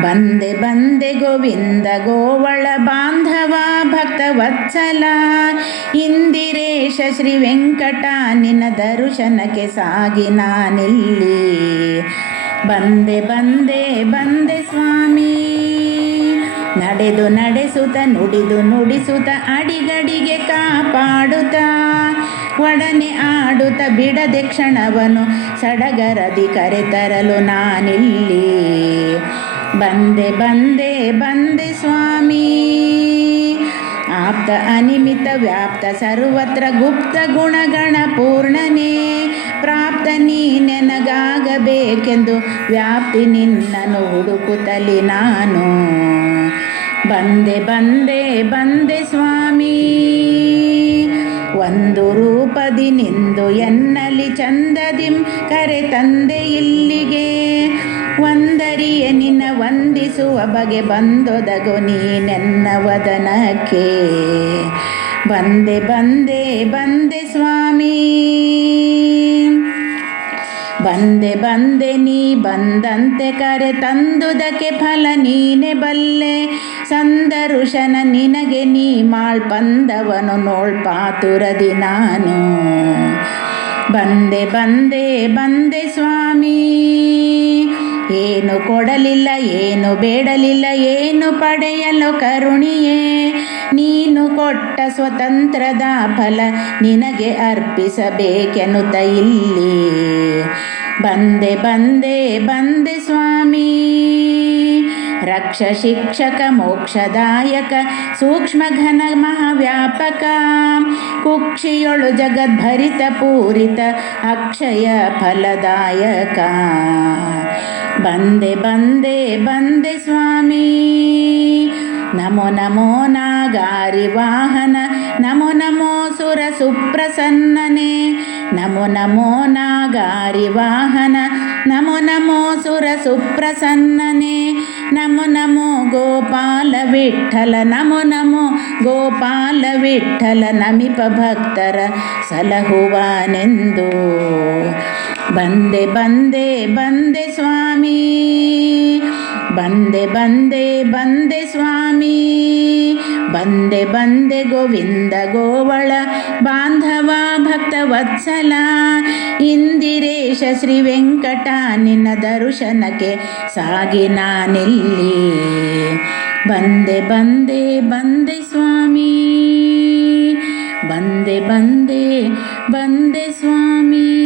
ಬಂದೆ ಬಂದೆ ಗೋವಿಂದ ಗೋವಳ ಬಾಂಧವ ಭಕ್ತ ವತ್ಸಲ ಇಂದಿರೇಶ ಶ್ರೀ ವೆಂಕಟ, ನಿನ್ನ ದರ್ಶನಕ್ಕೆ ಸಾಗಿ ನಾನಿಲ್ಲಿ. ಬಂದೆ ಬಂದೆ ಬಂದೆ ಸ್ವಾಮಿ. ನಡೆದು ನಡೆಸುತ್ತ, ನುಡಿದು ನುಡಿಸುತ್ತ, ಅಡಿಗಡಿಗೆ ಕಾಪಾಡುತ್ತ. ಒಡನೆ ಆಡುತ್ತ, ಬಿಡದೆ ಕ್ಷಣವನು ಸಡಗರದಿ ಕರೆತರಲು ನಾನಿಲ್ಲಿ. ಬಂದೆ ಬಂದೆ ಬಂದೆ ಸ್ವಾಮಿ. ಆಪ್ತ ಅನಿಮಿತ ವ್ಯಾಪ್ತ ಸರ್ವತ್ರ ಗುಪ್ತ ಗುಣಗಣ ಪೂರ್ಣನೇ. ಪ್ರಾಪ್ತ ನೀ ನೆನಗಾಗಬೇಕೆಂದು ವ್ಯಾಪ್ತಿ ನಿನ್ನನ್ನು ಹುಡುಕುತ್ತಲಿ ನಾನು. ಬಂದೆ ಬಂದೆ ಬಂದೆ ಸ್ವಾಮಿ. ಒಂದು ರೂಪದಿ ನಿಂದು ಎನ್ನಲಿ ಚಂದದಿಂ ಕರೆ ತಂದೆ ವಂದಿಸುವ ಬಗೆ ಬಂದೊದಗು ನೀನೆನ್ನ ವದನಕ್ಕೆ. ಬಂದೆ ಬಂದೆ ಬಂದೆ ಸ್ವಾಮಿ. ಬಂದೆ ಬಂದೆ, ನೀ ಬಂದಂತೆ ಕರೆ ತಂದುದಕ್ಕೆ ಫಲ ನೀನೆ ಬಲ್ಲೆ. ಸಂದರುಷನ ನಿನಗೆ ನೀ ಮಾಳ್ಪಂದವನು ನೋಳ್ಪಾತುರದಿ ನಾನು. ಬಂದೆ ಬಂದೆ ಬಂದೆ ಸ್ವಾಮಿ. ಏನು ಕೊಡಲಿಲ್ಲ, ಏನು ಬೇಡಲಿಲ್ಲ, ಏನು ಪಡೆಯಲು ಕರುಣಿಯೇ. ನೀನು ಕೊಟ್ಟ ಸ್ವತಂತ್ರದ ಫಲ ನಿನಗೆ ಅರ್ಪಿಸಬೇಕೆನ್ನುತ್ತ ಇಲ್ಲಿ. ಬಂದೆ ಬಂದೆ ಬಂದೆ ಸ್ವಾಮಿ. ರಕ್ಷ, ಶಿಕ್ಷಕ, ಮೋಕ್ಷದಾಯಕ, ಸೂಕ್ಷ್ಮ ಘನ ಮಹಾವ್ಯಾಪಕ. ಕುಕ್ಷಿಯೊಳು ಜಗದ್ಭರಿತ, ಪೂರಿತ, ಅಕ್ಷಯ ಫಲದಾಯಕ. ಬಂದೆ ಬಂದೆ ಬಂದೆ ಸ್ವಾಮಿ ನಮೋ ನಮೋ ನಾಗಾರಿ ವಾಹನ ನಮೋ ನಮೋ ಸುರ ಸುಪ್ರಸನ್ನನೆ ನಮೋ ನಮೋ ನಾಗಾರಿ ವಾಹನ ನಮೋ ನಮೋ ಸುರ ಸುಪ್ರಸನ್ನನೆ ನಮೋ ನಮೋ ಗೋಪಾಲ ವಿಠಲ ನಮೋ ನಮೋ ಗೋಪಾಲ ವಿಠಲ ನಮಿಪ ಭಕ್ತರ ಸಲಹುವನೆಂದು ಬಂದೆ ಬಂದೆ ಬಂದೆ ಸ್ವಾಮಿ. ಬಂದೆ ಬಂದೆ ಬಂದೆ ಸ್ವಾಮಿ. ಬಂದೆ ಬಂದೆ ಗೋವಿಂದ ಗೋವಳ ಬಾಂಧವ ಭಕ್ತ ವತ್ಸಲ ಇಂದಿರೇಶ ಶ್ರೀ ವೆಂಕಟ, ನಿನ್ನ ದರ್ಶನಕ್ಕೆ ಸಾಗಿ ನಾನಿಲ್ಲಿ. ಬಂದೆ ಬಂದೆ ಬಂದೆ ಸ್ವಾಮಿ. ಬಂದೆ ಬಂದೆ ಬಂದೆ ಸ್ವಾಮಿ.